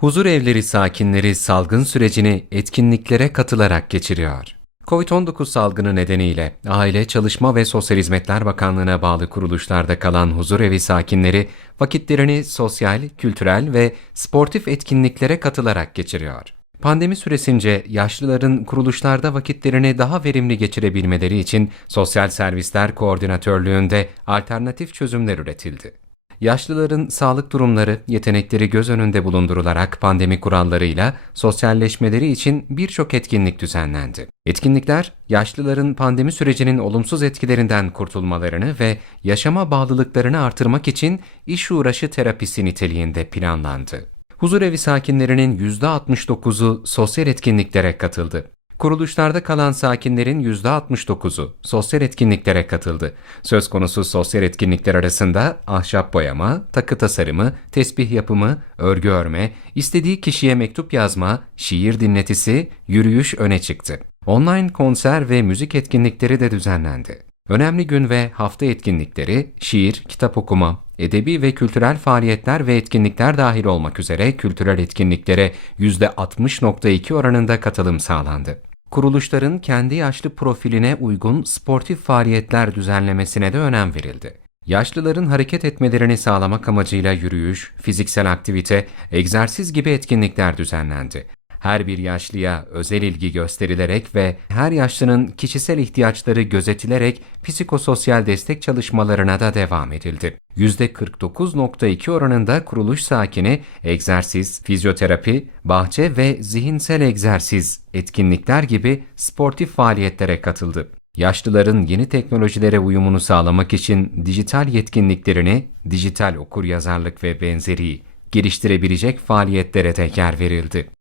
Huzur evleri sakinleri salgın sürecini etkinliklere katılarak geçiriyor. Covid-19 salgını nedeniyle Aile, Çalışma ve Sosyal Hizmetler Bakanlığı'na bağlı kuruluşlarda kalan huzur evi sakinleri vakitlerini sosyal, kültürel ve sportif etkinliklere katılarak geçiriyor. Pandemi süresince yaşlıların kuruluşlarda vakitlerini daha verimli geçirebilmeleri için Sosyal Servisler Koordinatörlüğü'nde alternatif çözümler üretildi. Yaşlıların sağlık durumları, yetenekleri göz önünde bulundurularak pandemi kurallarıyla sosyalleşmeleri için birçok etkinlik düzenlendi. Etkinlikler, yaşlıların pandemi sürecinin olumsuz etkilerinden kurtulmalarını ve yaşama bağlılıklarını artırmak için iş uğraşı terapisi niteliğinde planlandı. Huzurevi sakinlerinin %69'u sosyal etkinliklere katıldı. Kuruluşlarda kalan sakinlerin %69'u sosyal etkinliklere katıldı. Söz konusu sosyal etkinlikler arasında ahşap boyama, takı tasarımı, tesbih yapımı, örgü örme, istediği kişiye mektup yazma, şiir dinletisi, yürüyüş öne çıktı. Online konser ve müzik etkinlikleri de düzenlendi. Önemli gün ve hafta etkinlikleri, şiir, kitap okuma, edebi ve kültürel faaliyetler ve etkinlikler dahil olmak üzere kültürel etkinliklere %60.2 oranında katılım sağlandı. Kuruluşların kendi yaşlı profiline uygun sportif faaliyetler düzenlemesine de önem verildi. Yaşlıların hareket etmelerini sağlamak amacıyla yürüyüş, fiziksel aktivite, egzersiz gibi etkinlikler düzenlendi. Her bir yaşlıya özel ilgi gösterilerek ve her yaşlının kişisel ihtiyaçları gözetilerek psikososyal destek çalışmalarına da devam edildi. %49.2 oranında kuruluş sakini egzersiz, fizyoterapi, bahçe ve zihinsel egzersiz, etkinlikler gibi sportif faaliyetlere katıldı. Yaşlıların yeni teknolojilere uyumunu sağlamak için dijital yetkinliklerini, dijital okuryazarlık ve benzeri geliştirebilecek faaliyetlere de yer verildi.